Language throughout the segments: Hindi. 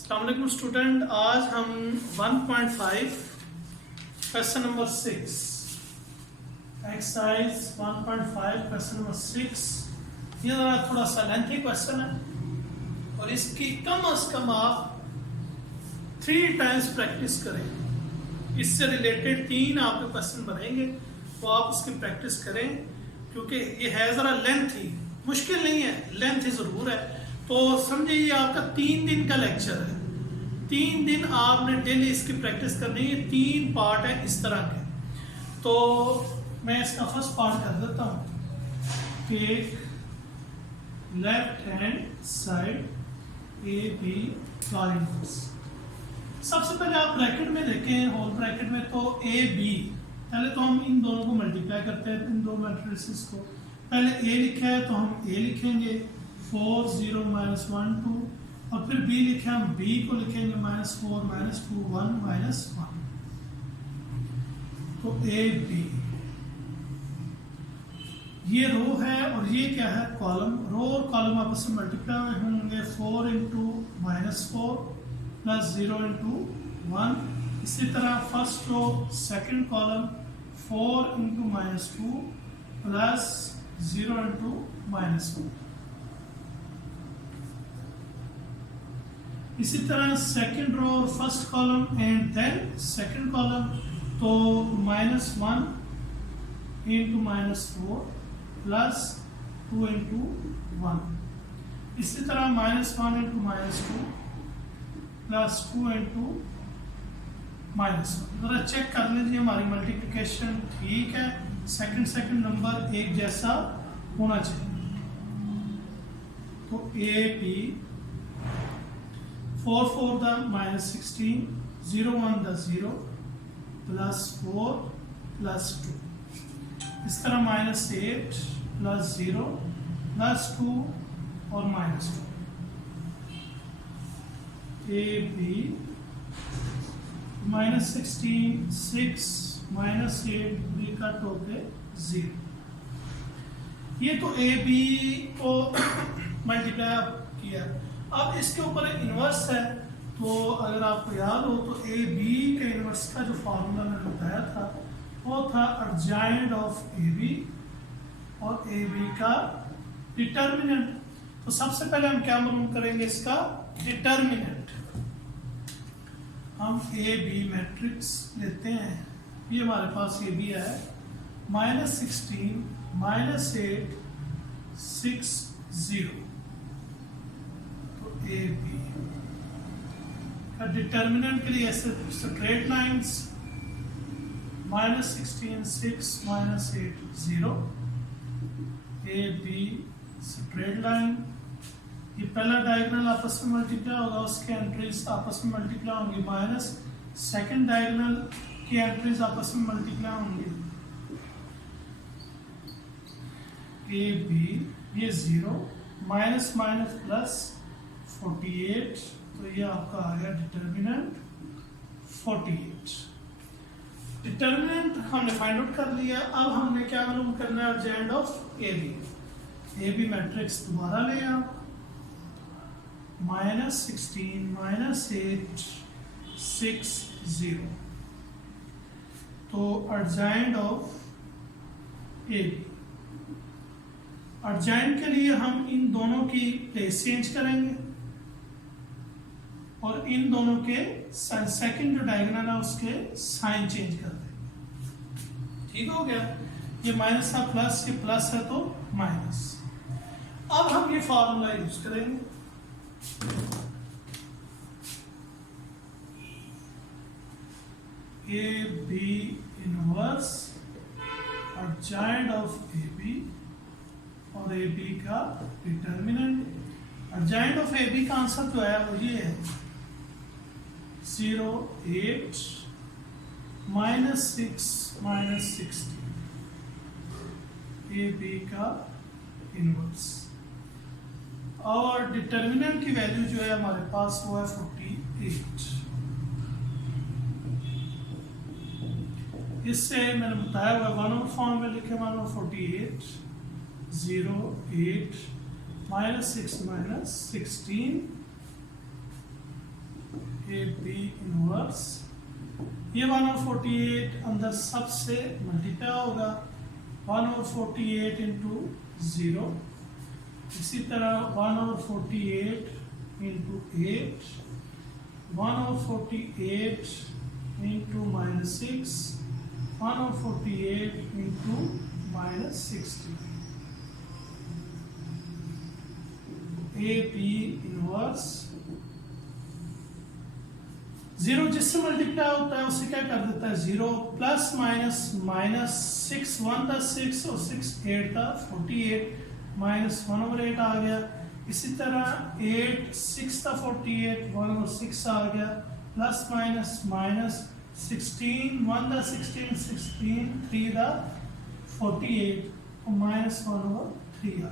अस्सलाम वालेकुम स्टूडेंट, आज हम 1.5 question number 6 exercise 1.5 question number 6 ये ज़रा थोड़ा सा लेंथी क्वेश्चन है और इसकी कम से कम आप 3 टाइम्स प्रैक्टिस करें। इससे रिलेटेड 3 आपके क्वेश्चन बनेंगे तो आप उसकी प्रैक्टिस करें क्योंकि ये है ज़रा लेंथी, मुश्किल नहीं है, लेंथी ज़रूर है। तो समझिए ये आपका 3 दिन का लेक्चर है। 3 दिन आपने डेली इसकी प्रैक्टिस करनी है। 3 पार्ट है इस तरह के। तो मैं इसका फर्स्ट पार्ट कर देता हूँ। Take left hand side A B triangles. सबसे पहले आप ब्रैकेट में देखें, होल ब्रैकेट में तो ए बी, पहले तो हम इन दोनों को मल्टीप्लाई करते हैं, इन दो मैट्रिसेस को। पहले ए लिखा है तो हम ए लिखेंगे 4 0 -1 2, और फिर बी लिखे हम बी को लिखेंगे -4 -2 1 -1। तो ए बी ये रो है और ये क्या है, कॉलम। रो और कॉलम आपस में मल्टीप्लाई होंगे 4 × -4 + 0 × 1। इसी तरह फर्स्ट रो सेकंड कॉलम 4 × -2 + 0 × -1। इसी तरह सेकंड रो और first column and then second column, तो -1 × -4 + 2 × 1। इसी तरह -1 × -2 + 2 × -1। जरा चेक कर लीजिए हमारी मल्टीप्लिकेशन ठीक है। सेकंड नंबर एक जैसा होना चाहिए। तो ए बी 4 4 the -16 0 1 the 0 +4 +2। इस तरह -8 + 0 +2 और -2। ए बी -16 6 -8 बी का टोके 0। ये तो ए बी को मल्टीप्लाई किया। अब इसके ऊपर इन्वर्स है, तो अगर आपको याद हो तो ए बी के इन्वर्स का जो फार्मूला मैंने बताया था वो था अर्जाइंड ऑफ ए बी और ए बी का डिटर्मिनेंट। तो सबसे पहले हम क्या मालूम करेंगे, इसका डिटर्मिनेंट। हम ए बी मैट्रिक्स लेते हैं, ये हमारे पास ए बी है -16 -8 6 0। ए बी का डिटर्मिनेंट के लिए ऐसे straight lines -16 6 -8 0। A be straight line, ये पहला डायगोनल आपस में मल्टीप्लाई होगा, उसके एंट्रीज आपस में मल्टीप्लाई होंगी, माइनस सेकंड डायगोनल की एंट्रीज आपस में मल्टीप्लाई होंगी। ए बी ये 0 माइनस प्लस 48, तो ये आपका आ गया डिटर्मिनेंट 48। डिटर्मिनेंट हमने फाइंड आउट कर लिया। अब हमने क्या मालूम करना है, adjoint of A B. A B matrix दोबारा ले आप, -16 -8 6 0। तो adjoint of A B, adjoint के लिए हम इन दोनों की प्लेस चेंज करेंगे और इन दोनों के सेकंड जो डायगोनल है उसके साइन चेंज कर देंगे। ठीक हो गया। ये माइनस था प्लस, ये प्लस है तो माइनस। अब हम ये फॉर्मूला यूज करेंगे। A B inverse adjoint of A B और ए बी का determinant. Adjoint of A B का आंसर जो है वो ये है 0 8 -6 -16। ए बी का इनवर्स और डिटर्मिनेंट की वैल्यू जो है हमारे पास वो है 48। इससे मैंने बताया हुआ 1 फॉर्म में लिखे, 1/48 0 8 -6 -16 ए बी इनवर्स, ये 1/48 अंदर सबसे मल्टीप्लाई होगा 1/48 इंटू 0, इसी तरह 1/48 into 8, 1/48 into -6, 1/48 into -60, A B inverse. 0 जिससे मल्टीप्लाई होता है उसे क्या कर देता है 0, प्लस माइनस -6 1 का 6 और 6 8 का 48, -1/8 आ गया। इसी तरह 8 6 का 48 1/6 आ गया, प्लस माइनस -16 1 का 16 16 3 का 48 और -1/3 आ गया।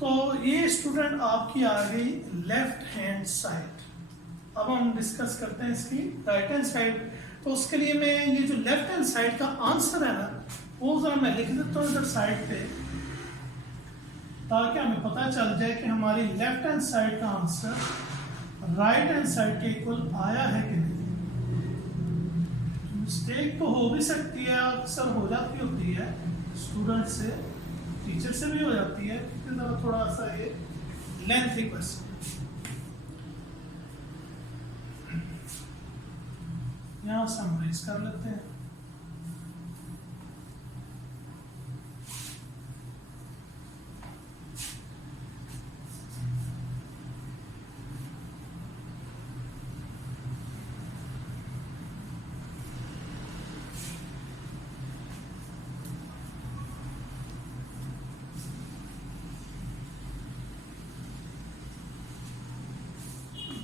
तो ये स्टूडेंट आपकी आ गई लेफ्ट हैंड साइड। अब हम डिस्कस करते हैं इसकी राइट हैंड साइड। तो उसके लिए मैं ये जो लेफ्ट हैंड साइड का आंसर है ना, वो जरा मैं लिख देता हूँ इधर साइड पे, ताकि हमें पता चल जाए कि हमारी लेफ्ट हैंड साइड का आंसर राइट हैंड साइड के इक्वल आया है कि नहीं। मिस्टेक तो हो भी सकती है, अक्सर हो जाती होती है, स्टूडेंट से टीचर से भी हो जाती है, क्योंकि थोड़ा सा ये लेंथी क्वेश्चन। यहाँ समराइज कर लेते हैं।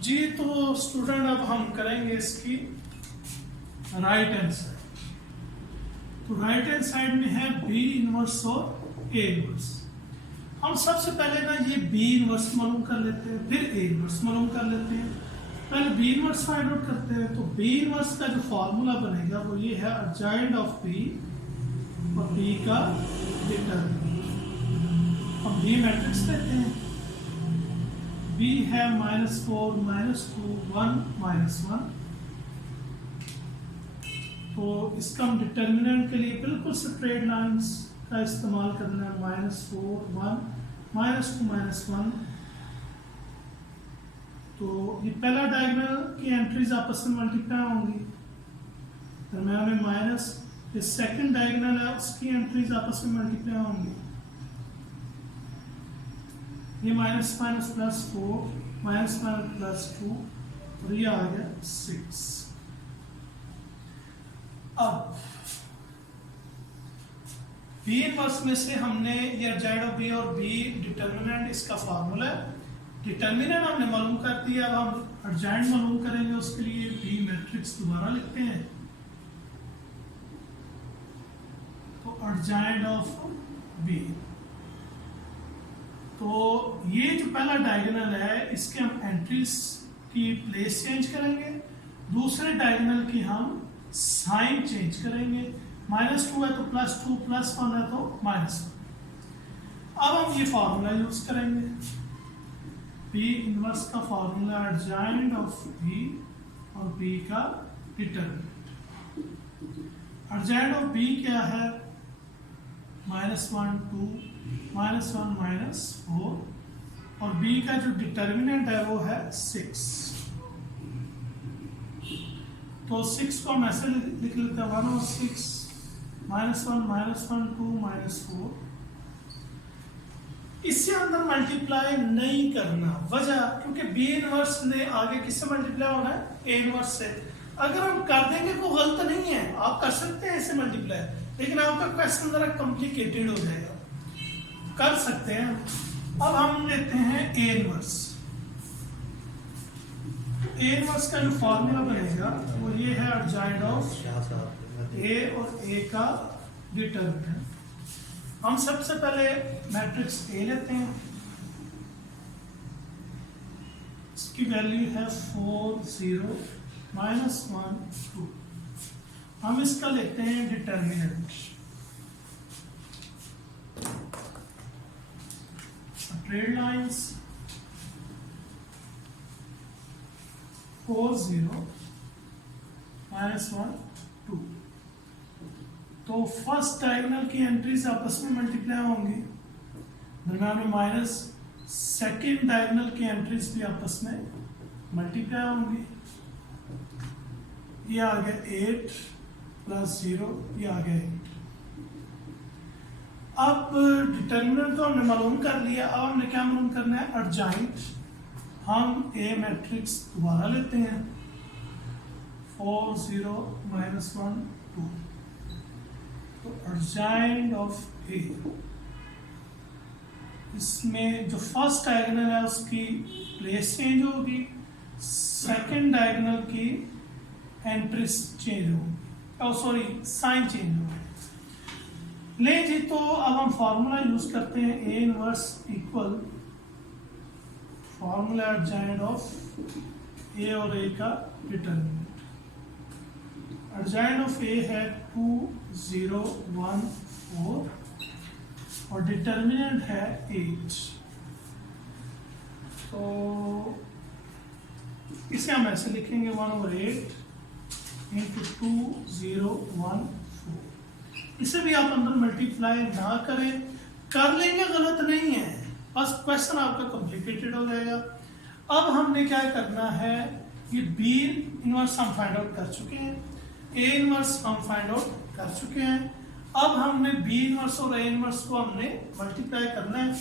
जी तो स्टूडेंट अब हम करेंगे इसकी राइट हैंड साइड। तो राइट हैंड साइड में है बी इनवर्स और ए इनवर्स। हम सबसे पहले ना ये बी इनवर्स मालूम कर लेते हैं, फिर ए इनवर्स मालूम कर लेते हैं। पहले बी इनवर्स फाइंड आउट करते हैं। तो बी इनवर्स का जो फॉर्मूला बनेगा वो ये है अर्जाइंड ऑफ बी और बी का डिटरमिनेंट। हम बी मैट्रिक्स लेते हैं। बी है -4 -2 1 -1। तो इसका हम डिटर्मिनेंट के लिए बिल्कुल स्ट्रेट लाइंस का इस्तेमाल करना है। -4 1 -2 -1। तो ये पहला डायगोनल की एंट्रीज आपस में मल्टीप्लाई होंगी, दरम्यान में माइनस। ये सेकंड डायगोनल है, उसकी एंट्रीज आपस में मल्टीप्लाई होंगी। ये माइनस प्लस 4 -+2 और ये आ गया 6। अब बी इनवर्स में से हमने ये अर्जाइंड ऑफ बी और बी डिटर्मिनेंट, इसका फार्मूला है। डिटर्मिनेंट हमने मालूम कर दिया, अब हम अर्जाइंड मालूम करेंगे। उसके लिए बी मैट्रिक्स दोबारा लिखते हैं। तो अर्जाइंड ऑफ बी, तो ये जो पहला डायगोनल है इसके हम एंट्रीज की प्लेस चेंज करेंगे। दूसरे डायगोनल की हम साइन चेंज करेंगे। -2 है तो +2, +1 है तो -1। अब हम ये फॉर्मूला यूज करेंगे। बी इनवर्स का फॉर्मूला अर्जाइंड ऑफ बी और बी का डिटरमिनेंट। अर्जाइंड ऑफ बी क्या है? -1 2 -1 -4 और बी का जो डिटर्मिनेंट है वो है 6। तो 6 को हम ऐसे लिख लेते हैं 1 और 6 -1 -1 2 -4। इससे अंदर मल्टीप्लाई नहीं करना, वजह क्योंकि बी इनवर्स ने आगे किससे मल्टीप्लाई होना है? ए इनवर्स से। अगर हम कर देंगे तो गलत नहीं है, आप कर सकते हैं ऐसे मल्टीप्लाई, लेकिन आपका क्वेश्चन जरा कॉम्प्लिकेटेड हो जाएगा। कर सकते हैं। अब हम लेते हैं ए इनवर्स। ए इनवर्स का जो फॉर्मूला बनेगा वो ये है अर्जाइंड ऑफ ए और ए का डिटरमिनेंट। हम सबसे पहले मैट्रिक्स ए लेते हैं। इसकी वैल्यू है 4 0 -1 2। हम इसका लेते हैं डिटरमिनेंट। Trade lines 4 0 -1 2। तो फर्स्ट डायगोनल की एंट्रीज आपस में मल्टीप्लाई होंगी, दरम्यान में माइनस, सेकेंड डायगोनल की एंट्रीज भी आपस में मल्टीप्लाई होंगी। ये आ गया 8 + 0, ये आ गया 8। अब डिटर्मिनेंट तो हमने मालूम कर लिया, अब हमने क्या मालूम करना है, एडजॉइंट। हम ए मैट्रिक्स दोबारा लेते हैं, 4 0 -1 2। तो एडजॉइंट ऑफ ए, इसमें जो फर्स्ट डायगोनल है उसकी प्लेस चेंज होगी, सेकंड डायगोनल की एंट्रीज चेंज होगी, सॉरी साइन चेंज होगी। ले जी, तो अब हम फार्मूला यूज करते हैं, A inverse equal formula adjoint of A और ए का डिटर्मिनेंट। एडजॉइंट ऑफ ए है 2 0 1 4 और डिटर्मिनेंट है 8। तो इसे हम ऐसे लिखेंगे 1/8 × 2 0 1 4। इसे भी आप अंदर मल्टीप्लाई ना करें, कर लेंगे गलत नहीं है, बस क्वेश्चन आपका कॉम्प्लिकेटेड हो जाएगा। अब हमने क्या करना है, ये बी इनवर्स हम फाइंड आउट कर चुके हैं, ए इनवर्स हम फाइंड आउट कर चुके हैं। अब हमने बी इनवर्स और ए इनवर्स को हमने मल्टीप्लाई करना है,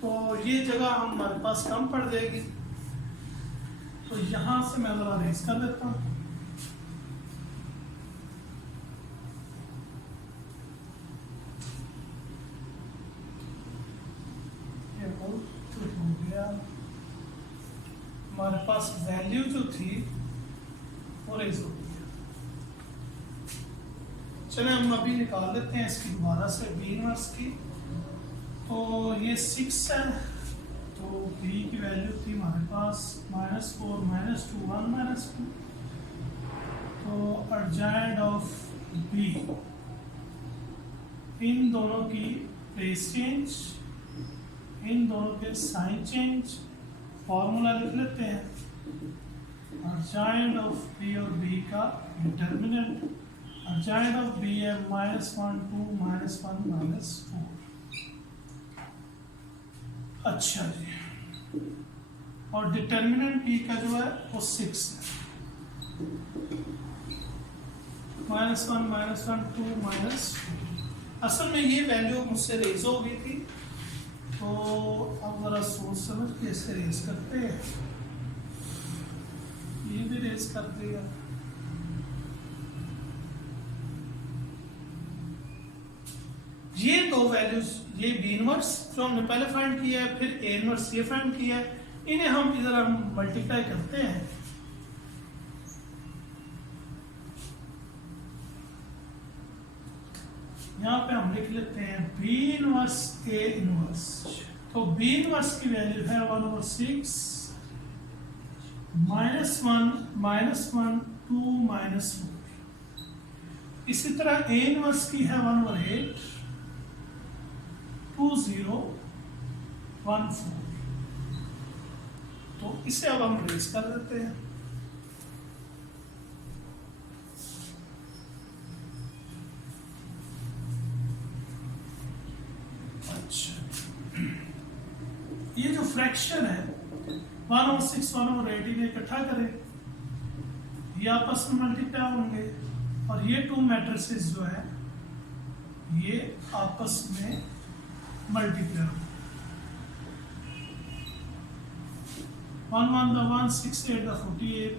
तो ये जगह हमारे पास कम पड़ जाएगी। तो यहां से मैं जरा रेस कर देता हूं। हो गया, हमारे पास वैल्यू जो थी वो रेज हो गई। चले हम अभी निकाल लेते हैं इसकी दोबारा से बी इनवर्स की। तो ये 6 है, तो बी की वैल्यू थी हमारे पास -4 -2 1 -2। तो एडजॉइंट ऑफ बी, इन दोनों की प्लेस चेंज, इन दोनों के साइन चेंज, फॉर्मूला लिख लेते हैं, एडजॉइंट ऑफ बी और बी का डिटर्मिनेंट। एडजॉइंट ऑफ बी है -1 2 -1 -4। अच्छा जी, और डिटर्मिनेंट बी का जो है वो 6 है, -1 -1 2 -4। असल में ये वैल्यू मुझसे रेज हो गई थी, तो अब जरा सोच समझ के इसे रेस करते हैं, ये भी रेस कर देगा। ये दो वैल्यूज, ये बी इनवर्स जो हमने पहले फाइंड किया है, फिर ए इनवर्स ये फाइंड किया है, इन्हें हम इधर हम मल्टीप्लाई करते हैं। यहाँ पे हम लिख लेते हैं बी इनवर्स ए इनवर्स। तो बी इनवर्स की वैल्यू है 1/6 -1 -1 2 -4। इसी तरह ए इनवर्स की है 1/8 2 0 1 4। तो इसे अब हम रेस कर देते हैं। ये जो फ्रैक्शन है 1/6 1/8 इन्हें इकट्ठा करें, ये आपस में मल्टीप्लाई होंगे, और ये 2 मैट्रिसेस जो है ये आपस में मल्टीप्लाई होंगे। 1 1 1 6 8 48।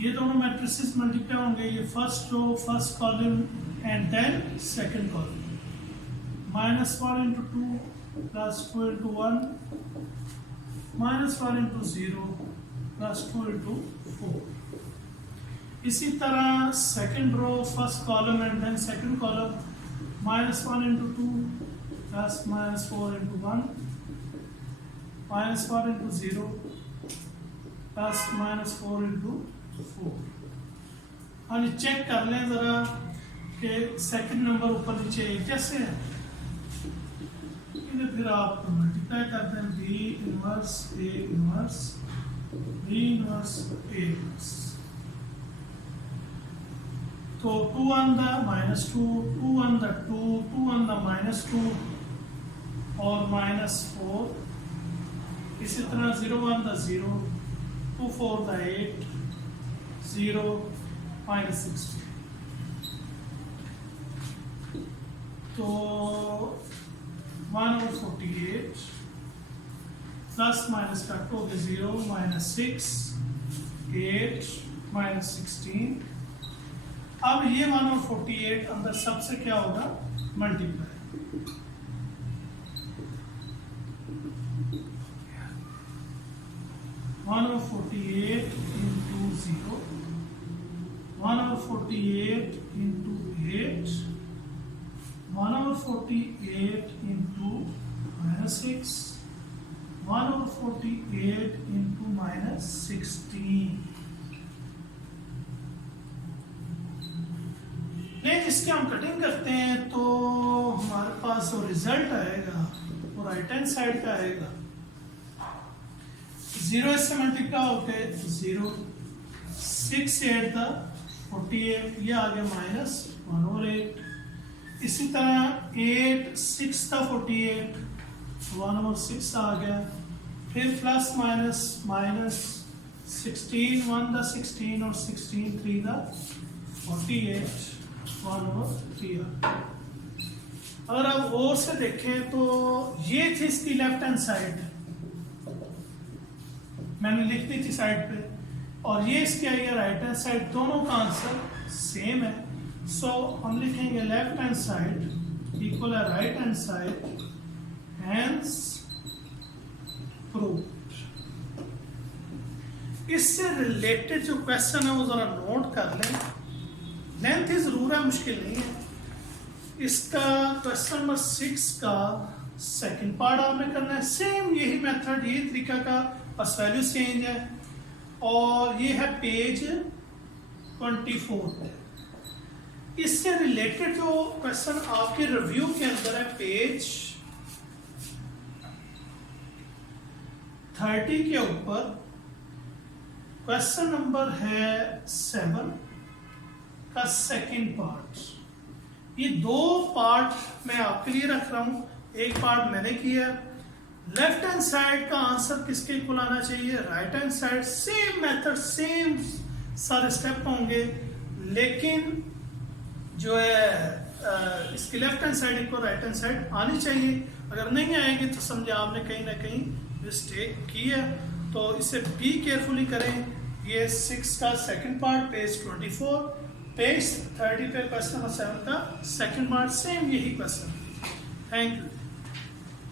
ये दोनों मैट्रिसेस मल्टीप्लाई होंगे, ये first row first column and then second column. -1 × 2 +2 × 1 -1 × 0 +2 × 4। इसी तरह second row first column and then second column, -1 × 2 +-4 × 1 -1 × 0 +-4 × 4। हम चेक कर लें जरा कि सेकंड नंबर ऊपर नीचे कैसे है। फिर आप मल्टीप्लाई करते हैं B inverse A inverse, B inverse A inverse. तो 2 on the -2, 2 on the 2, 2 on the -2 और -4, इसी तरह 0 on the 0, 2 4 the 8, 0 -16. तो 1/48 प्लस माइनस कट हो गया 0 -6 8 -16. अब ये 1/48 अंदर सबसे क्या होगा multiply, one over 48 into 0, 1/48 into 8, 1/48 into -6, 1/48 into -16. नहीं, इसके हम कटिंग करते हैं तो हमारे पास जो रिजल्ट आएगा वो राइट हैंड साइड का आएगा. 0 इससे मल्टीप्लाई होके 0, 6 8 था 48, ये आ गया -1/8. इसी तरह 8 6 था 48, 1/6 आ गया. फिर प्लस माइनस माइनस 16 1 था 16 और 16 3 था 48, 1/3. अगर आप ओ से देखें तो ये थी इसकी लेफ्ट हैंड साइड, मैंने लिख दी थी साइड पे, और ये इसकी आई है राइट हैंड साइड. दोनों का आंसर सेम है. सो हम लिखेंगे लेफ्ट हैंड साइड इक्वल है right hand side, hence proved. इससे रिलेटेड जो क्वेश्चन है वो जरा नोट कर लें. लेंथ ही जरूर है, मुश्किल नहीं है. इसका क्वेश्चन नंबर 6 का सेकंड पार्ट आपने करना है. सेम यही मेथड, यही तरीका का, बस वैल्यू चेंज है. और ये है पेज 24 पे. इससे रिलेटेड जो क्वेश्चन आपके रिव्यू के अंदर है पेज 30 के ऊपर, क्वेश्चन नंबर है 7 का सेकंड पार्ट. ये दो पार्ट मैं आपके लिए रख रहा हूं. एक पार्ट मैंने किया. लेफ्ट हैंड साइड का आंसर किसके इक्वल आना चाहिए, right hand side. Same method, same सारे स्टेप होंगे, लेकिन जो है इसकी left hand side equal right hand side आनी चाहिए. अगर नहीं आएगी तो समझे आपने कहीं ना कहीं मिस्टेक की है. तो इसे बी केयरफुली करें. ये 6 का सेकंड पार्ट पेज 24, पेज 30 पे क्वेश्चन नंबर 7 का सेकंड पार्ट, सेम यही क्वेश्चन. Thank you.